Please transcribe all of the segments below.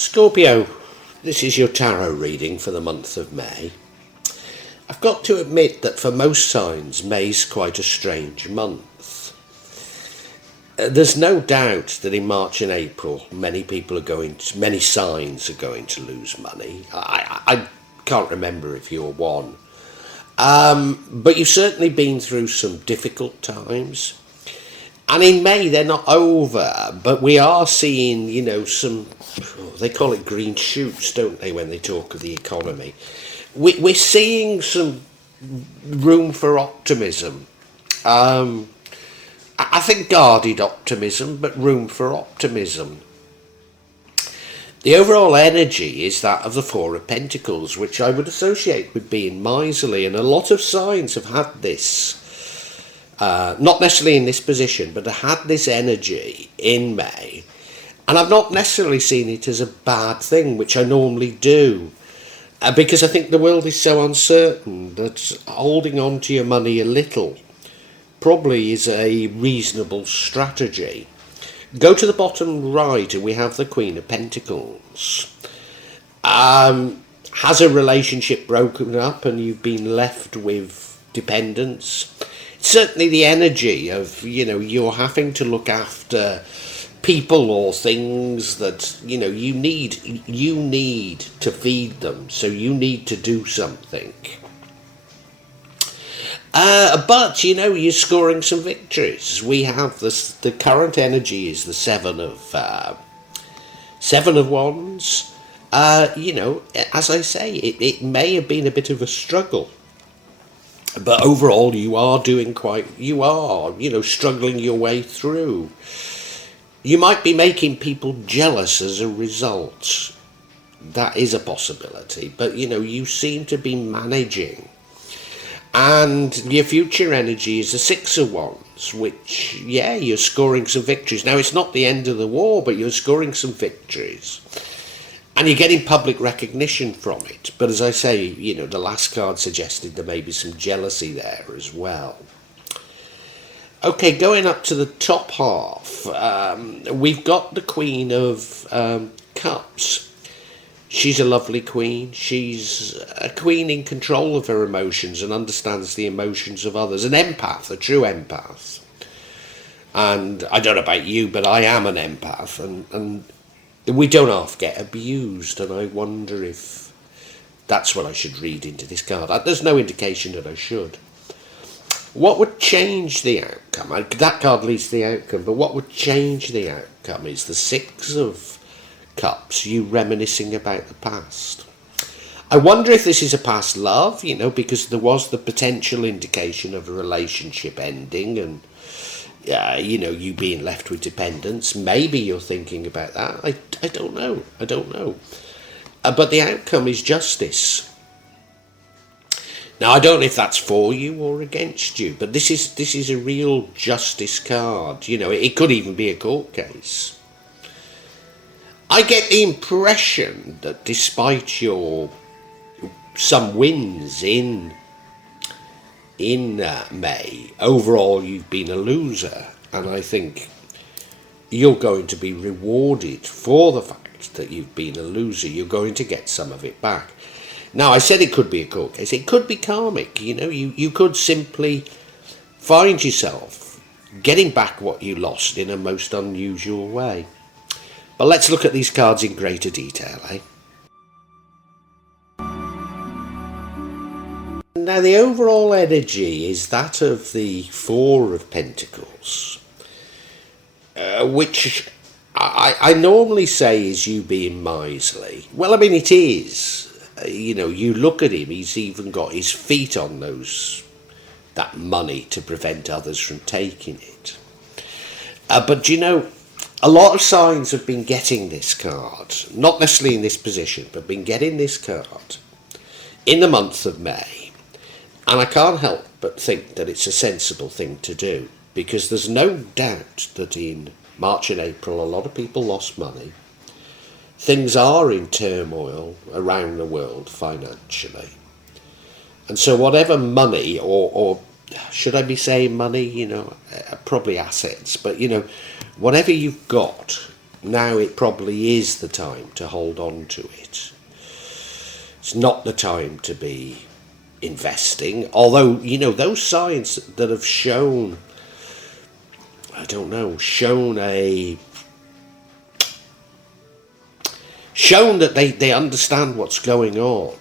Scorpio, this is your tarot reading for the month of May. I've got to admit that for most signs, May's quite a strange month. There's no doubt that in March and April, many signs are going to lose money. I can't remember if you're one. But you've certainly been through some difficult times. And in May, they're not over, but we are seeing, they call it green shoots, don't they, when they talk of the economy. We're seeing some room for optimism. I think guarded optimism, but room for optimism. The overall energy is that of the Four of Pentacles, which I would associate with being miserly, and a lot of signs have had this. Not necessarily in this position, but I had this energy in May, and I've not necessarily seen it as a bad thing, which I normally do, because I think the world is so uncertain that holding on to your money a little probably is a reasonable strategy. Go to the bottom right and we have the Queen of Pentacles. Has a relationship broken up and you've been left with dependence? Certainly the energy of, you're having to look after people or things that, you need to feed them, so you need to do something. But, you're scoring some victories. We have the current energy is the Seven of Wands. As I say, it may have been a bit of a struggle. But overall, you are struggling your way through. You might be making people jealous as a result. That is a possibility. But, you seem to be managing. And your future energy is the Six of Wands, which, you're scoring some victories. Now, it's not the end of the war, but you're scoring some victories. And you're getting public recognition from it. But as I say, the last card suggested there may be some jealousy there as well. Okay, going up to the top half, we've got the Queen of Cups. She's a lovely queen. She's a queen in control of her emotions and understands the emotions of others. An empath, a true empath. And I don't know about you, but I am an empath. And we don't half get abused. And I wonder if that's what I should read into this card. There's no indication that I should. What would change the outcome? That card leads to the outcome. But what would change the outcome is the Six of Cups, you reminiscing about the past. I wonder if this is a past love, because there was the potential indication of a relationship ending and, you being left with dependence. Maybe you're thinking about that. I don't know. But the outcome is justice. Now, I don't know if that's for you or against you, but this is a real justice card. It could even be a court case. I get the impression that despite some wins in May, overall you've been a loser, and I think you're going to be rewarded for the fact that you've been a loser. You're going to get some of it back. Now, I said it could be a court case. It could be karmic. You could simply find yourself getting back what you lost in a most unusual way. But let's look at these cards in greater detail, Now, the overall energy is that of the Four of Pentacles, which I normally say is you being miserly. Well, it is. You look at him, he's even got his feet on that money to prevent others from taking it. But a lot of signs have been getting this card, not necessarily in this position, but been getting this card in the month of May. And I can't help but think that it's a sensible thing to do, because there's no doubt that in March and April, a lot of people lost money. Things are in turmoil around the world financially. And so whatever money, or should I be saying money, probably assets, but whatever you've got now it probably is the time to hold on to it. It's not the time to be investing, although, you know, those signs that have shown, I don't know, shown that they understand what's going on,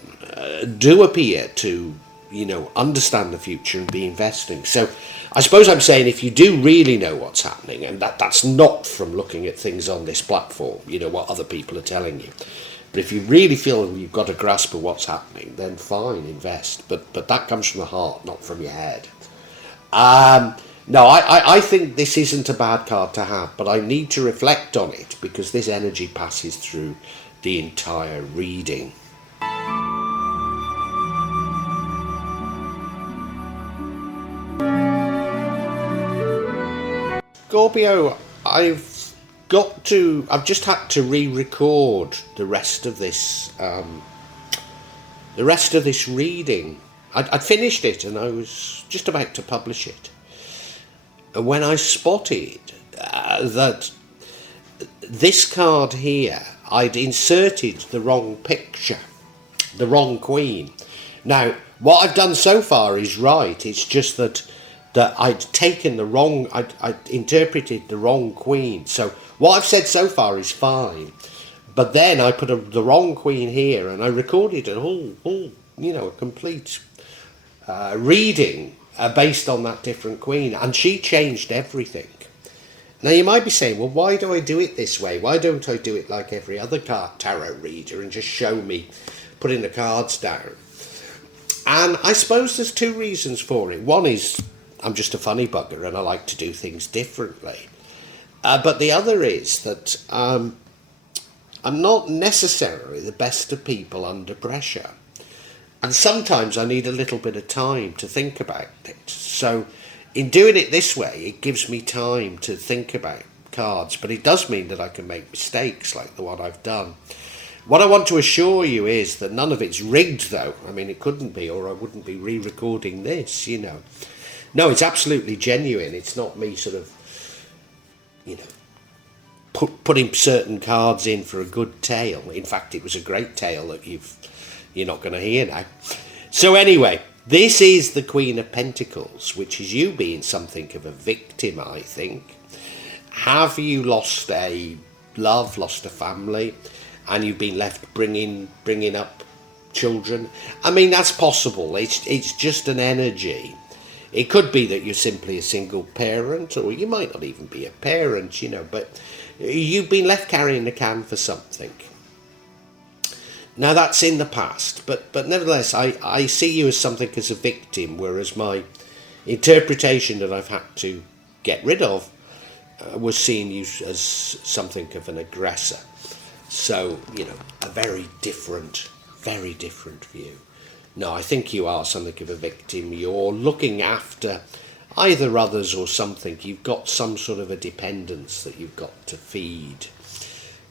do appear to, you know, understand the future and be investing. So I suppose I'm saying, if you do really know what's happening, and that's not from looking at things on this platform, you know, what other people are telling you, but if you really feel you've got a grasp of what's happening, then fine, invest. But that comes from the heart, not from your head. No, I think this isn't a bad card to have, but I need to reflect on it because this energy passes through the entire reading. Scorpio, I've just had to re-record the rest of this reading. I'd finished it and I was just about to publish it. And when I spotted that this card here, I'd inserted the wrong picture, the wrong queen. Now, what I've done so far is right. It's just that I'd taken the wrong, I'd interpreted the wrong queen. So what I've said so far is fine. But then I put the wrong queen here, and I recorded a whole you know, a complete reading based on that different queen, and she changed everything. Now you might be saying, well, why do I do it this way? Why don't I do it like every other tarot reader and just show me putting the cards down? And I suppose there's two reasons for it. One is I'm just a funny bugger and I like to do things differently. But the other is that I'm not necessarily the best of people under pressure. And sometimes I need a little bit of time to think about it. So in doing it this way, it gives me time to think about cards, but it does mean that I can make mistakes like the one I've done. What I want to assure you is that none of it's rigged, though. I mean, it couldn't be, or I wouldn't be re-recording this, you know. No, it's absolutely genuine. It's not me sort of, you know, putting certain cards in for a good tale. In fact, it was a great tale that you're not going to hear now. So anyway, this is the Queen of Pentacles, which is you being something of a victim, I think. Have you lost a love, lost a family, and you've been left bringing up children? I mean, that's possible. It's just an energy. It could be that you're simply a single parent, or you might not even be a parent, you know, but you've been left carrying the can for something. Now that's in the past, but nevertheless, I see you as something as a victim, whereas my interpretation that I've had to get rid of was seeing you as something of an aggressor. So, you know, a very different view. No, I think you are something of a victim. You're looking after either others or something. You've got some sort of a dependence that you've got to feed.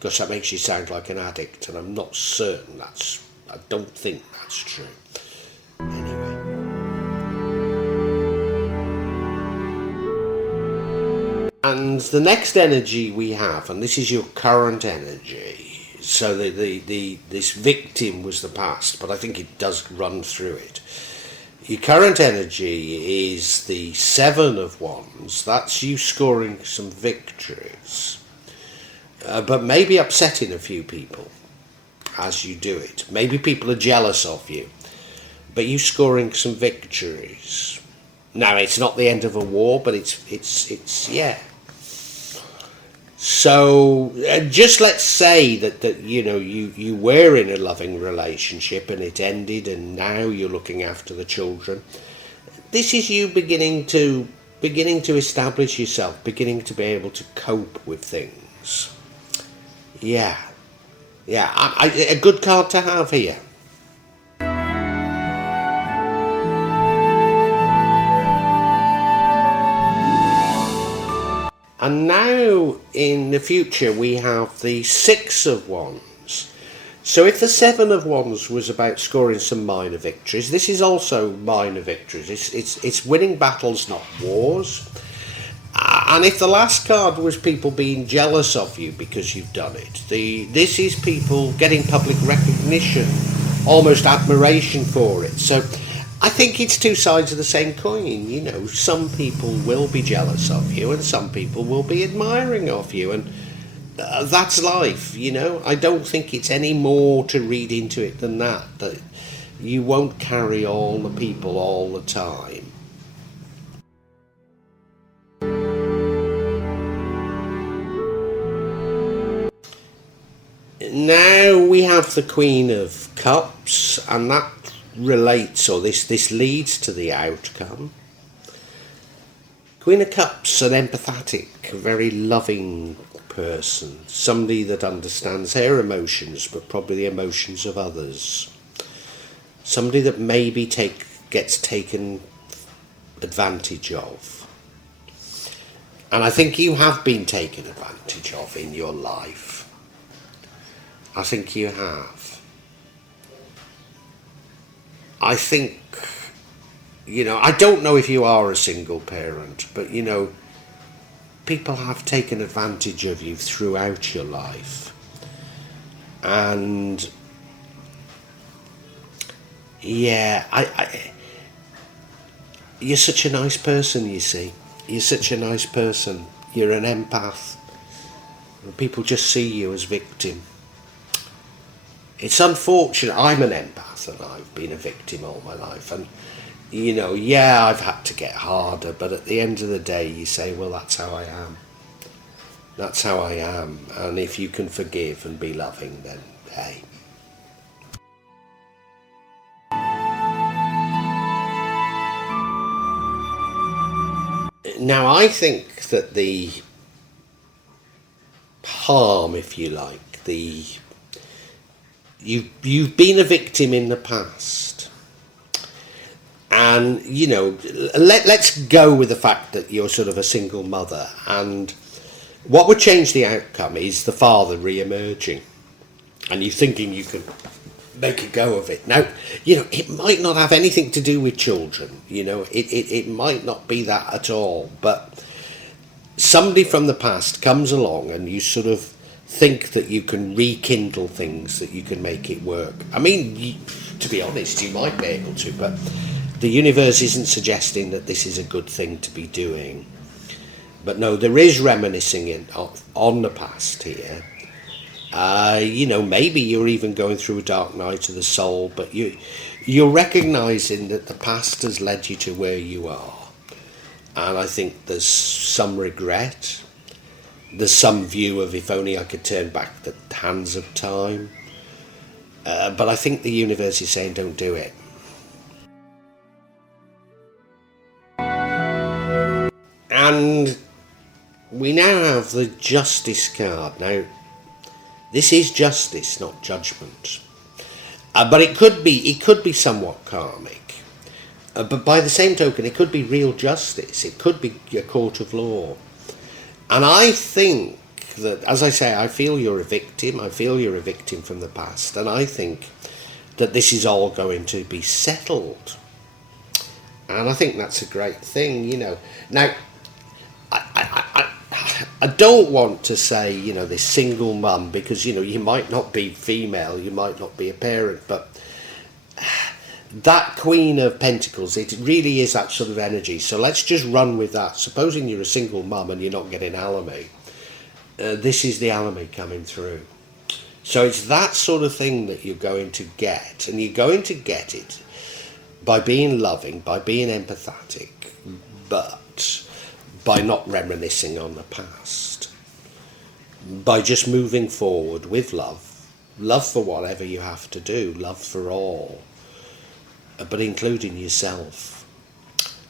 Gosh, that makes you sound like an addict, and I'm not certain I don't think that's true. Anyway. And the next energy we have, and this is your current energy. So this victim was the past, but I think it does run through it. Your current energy is the Seven of Wands. That's you scoring some victories. But maybe upsetting a few people as you do it. Maybe people are jealous of you, but you scoring some victories. Now, it's not the end of a war, but it's yeah. So just let's say that you know you were in a loving relationship and it ended, and now you're looking after the children. This is you beginning to establish yourself, beginning to be able to cope with things. Yeah, a good card to have here. And now in the future we have the Six of Wands. So if the Seven of Wands was about scoring some minor victories, this is also minor victories. It's winning battles, not wars. And if the last card was people being jealous of you because you've done it, this is people getting public recognition, almost admiration for it. So I think it's two sides of the same coin. You know, some people will be jealous of you and some people will be admiring of you, and that's life, you know. I don't think it's any more to read into it than that you won't carry all the people all the time. Now we have the Queen of Cups, and that relates, or this leads to the outcome. Queen of Cups, an empathetic, very loving person, somebody that understands her emotions, but probably the emotions of others. Somebody that maybe gets taken advantage of. And I think you have been taken advantage of in your life. I think you have. I think, you know, I don't know if you are a single parent, but, you know, people have taken advantage of you throughout your life. And yeah, you're such a nice person, you see. You're such a nice person. You're an empath. People just see you as victim. It's unfortunate. I'm an empath and I've been a victim all my life. And, you know, yeah, I've had to get harder. But at the end of the day, you say, well, that's how I am. That's how I am. And if you can forgive and be loving, then, hey. Now, I think that the harm, if you like, you've been a victim in the past, and you know, let's go with the fact that you're sort of a single mother, and what would change the outcome is the father re-emerging, and you thinking you can make a go of it. Now, you know, it might not have anything to do with children, you know, it might not be that at all, but somebody from the past comes along and you sort of think that you can rekindle things, that you can make it work. I mean, to be honest, you might be able to, but the universe isn't suggesting that this is a good thing to be doing. But no, there is reminiscing on the past here. You know, maybe you're even going through a dark night of the soul, but you're recognising that the past has led you to where you are. And I think there's some regret. There's some view of, if only I could turn back the hands of time. But I think the universe is saying, don't do it. And we now have the Justice card. Now, this is justice, not judgment. But it could be somewhat karmic. But by the same token, it could be real justice. It could be a court of law. And I think that, as I say, I feel you're a victim. I feel you're a victim from the past. And I think that this is all going to be settled. And I think that's a great thing, you know. Now, I don't want to say, you know, this single mum, because, you know, you might not be female, you might not be a parent, but that Queen of Pentacles, it really is that sort of energy. So let's just run with that. Supposing you're a single mum and you're not getting alimony, this is the alimony coming through. So it's that sort of thing that you're going to get, and you're going to get it by being loving, by being empathetic, but by not reminiscing on the past, by just moving forward with love for whatever you have to do, love for all, but including yourself,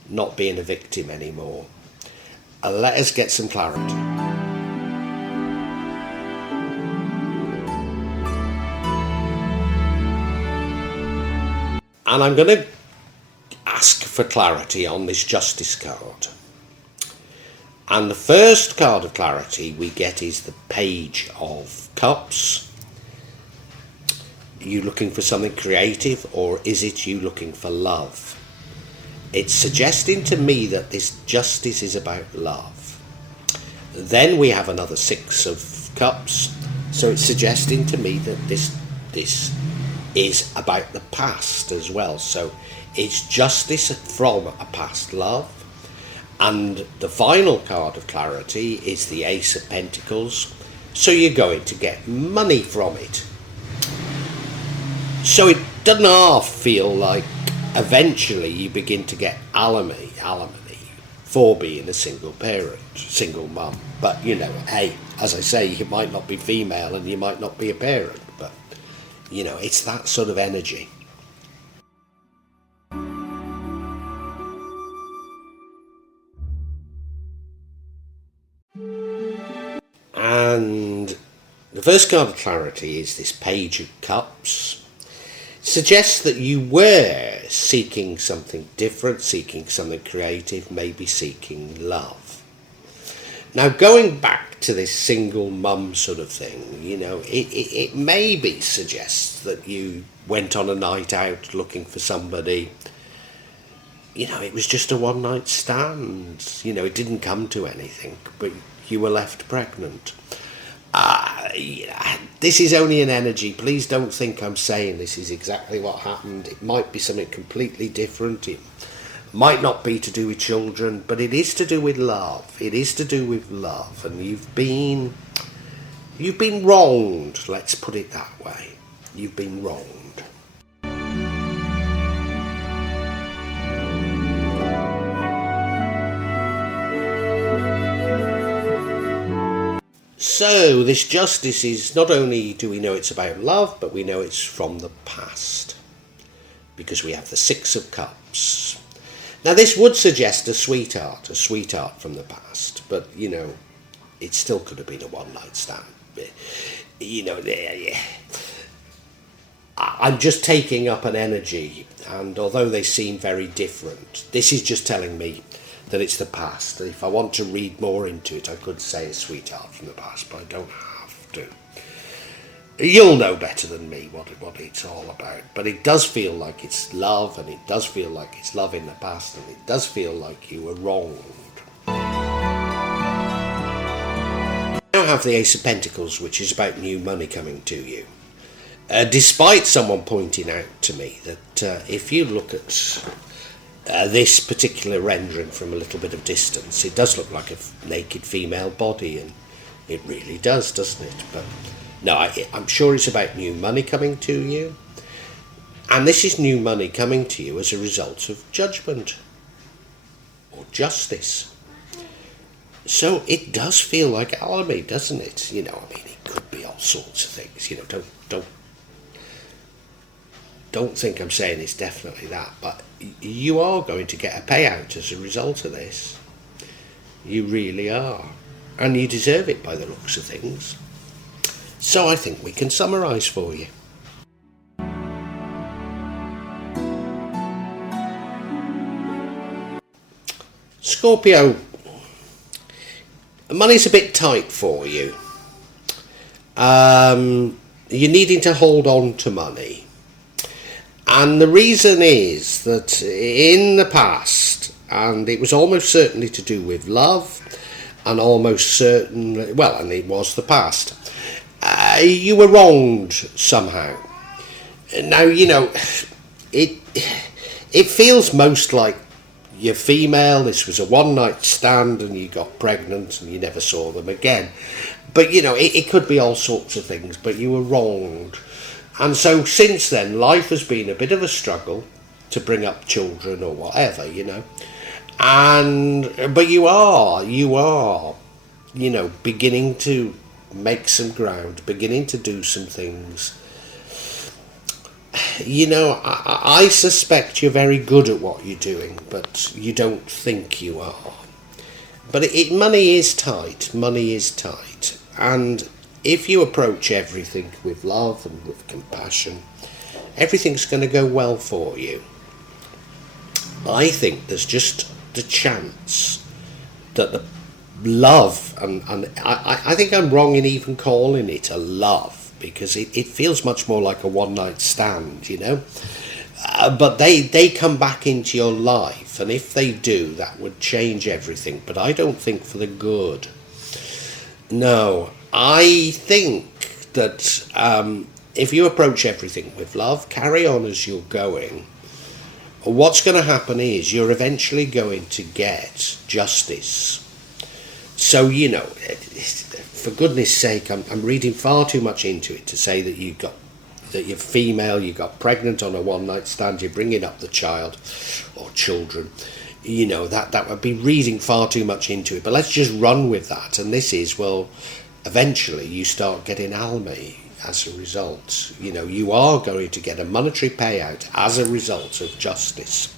not being a victim anymore. Let us get some clarity. And I'm going to ask for clarity on this Justice card. And the first card of clarity we get is the Page of Cups. Are you looking for something creative, or is it you looking for love? It's suggesting to me that this justice is about love. Then we have another Six of Cups, so it's suggesting to me that this is about the past as well. So it's justice from a past love. And the final card of clarity is the Ace of Pentacles. So you're going to get money from it. So it doesn't half feel like eventually you begin to get alimony for being a single parent, single mum. But, you know, hey, as I say, you might not be female and you might not be a parent, but, you know, it's that sort of energy. And the first card of clarity is this Page of Cups. Suggests that you were seeking something different, seeking something creative, maybe seeking love. Now, going back to this single mum sort of thing, you know, it maybe suggests that you went on a night out looking for somebody. You know, it was just a one-night stand. You know, it didn't come to anything, but you were left pregnant. This is only an energy. Please don't think I'm saying this is exactly what happened. It might be something completely different. It might not be to do with children, but it is to do with love. It is to do with love, and you've been wronged. Let's put it that way. You've been wronged. So this justice is, not only do we know it's about love, but we know it's from the past, because we have the Six of Cups. Now this would suggest a sweetheart from the past, but, you know, it still could have been a one-night stand. You know, I'm just taking up an energy, and although they seem very different, this is just telling me that it's the past. If I want to read more into it, I could say a sweetheart from the past, but I don't have to. You'll know better than me what it's all about. But it does feel like it's love, and it does feel like it's love in the past, and it does feel like you were wronged. I now have the Ace of Pentacles, which is about new money coming to you. Despite someone pointing out to me that if you look at this particular rendering from a little bit of distance, it does look like a naked female body, and it really does, doesn't it? But no, I'm sure it's about new money coming to you, and this is new money coming to you as a result of judgment or justice. So it does feel like alimony, doesn't it? You know, I mean, it could be all sorts of things. You know, don't think I'm saying it's definitely that, but you are going to get a payout as a result of this. You really are. And you deserve it by the looks of things. So I think we can summarise for you. Scorpio, money's a bit tight for you. You're needing to hold on to money. And the reason is that in the past, and it was almost certainly to do with love, and almost certainly, well, and it was the past, you were wronged somehow. Now, you know, it feels most like you're female, this was a one-night stand, and you got pregnant, and you never saw them again. But, you know, it could be all sorts of things, but you were wronged. And so since then, life has been a bit of a struggle to bring up children or whatever, you know. But you are, you know, beginning to make some ground, beginning to do some things. You know, I suspect you're very good at what you're doing, but you don't think you are. But money is tight, and if you approach everything with love and with compassion, everything's going to go well for you. I think there's just the chance that the love, and I think I'm wrong in even calling it a love, because it feels much more like a one-night stand, you know. But they come back into your life, and if they do, that would change everything. But I don't think for the good. No, I think that if you approach everything with love, carry on as you're going, what's going to happen is you're eventually going to get justice. So, for goodness sake, I'm reading far too much into it to say that you're female, you got pregnant on a one night stand, you're bringing up the child or children. That would be reading far too much into it. But let's just run with that. And this is, well, eventually you start getting ALMI as a result. You are going to get a monetary payout as a result of justice.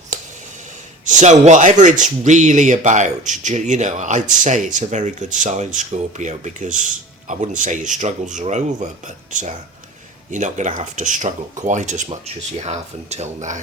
So whatever it's really about, I'd say it's a very good sign, Scorpio, because I wouldn't say your struggles are over, but you're not going to have to struggle quite as much as you have until now.